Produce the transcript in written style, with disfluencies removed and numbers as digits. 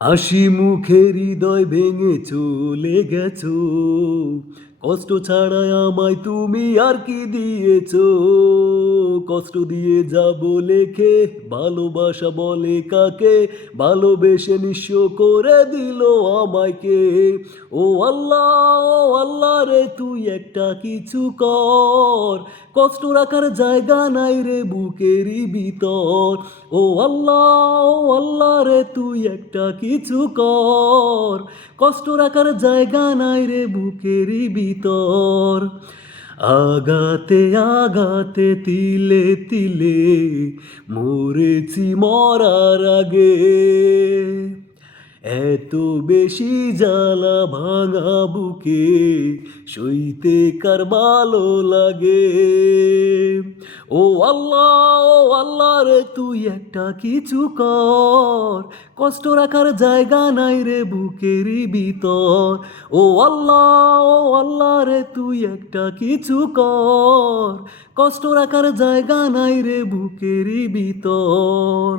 হাসি মুখে হৃদয় ভেঙে চলে গেছো, কষ্ট ছাড়াই আমায় তুমি আর কি দিয়েছো? কষ্ট দিয়ে যাব লেখে, ভালোবাসা বলে কাকে, ভালোবেসে নিঃস্ব করে দিল আমায় কে? ও আল্লাহ, ও আল্লাহ রে, তুই একটা কিছু কর, কষ্ট রাখার জায়গা নাই রে বুকেরই ভিতর। ও আল্লাহ, ও আল্লাহ রে, তুই একটা কিছু কর, কষ্ট রাখার জায়গা নাই রে বুকেরই ভিতর। আগাতে আগাতে তিলে তিলে মরেছি মরার আগে, এত বেশি জ্বালা ভাঙা বুকে সইতে কার ভালো লাগে? ও আল্লাহ, ও আল্লাহ রে, তুই একটা কিছু কর, কষ্ট রাখার জায়গা নাই রে বুকেরই ভিতর। ও আল্লাহ, ও আল্লাহ রে, তুই একটা কিছু কর, কষ্ট রাখার জায়গা নাই রে বুকেরই ভিতর।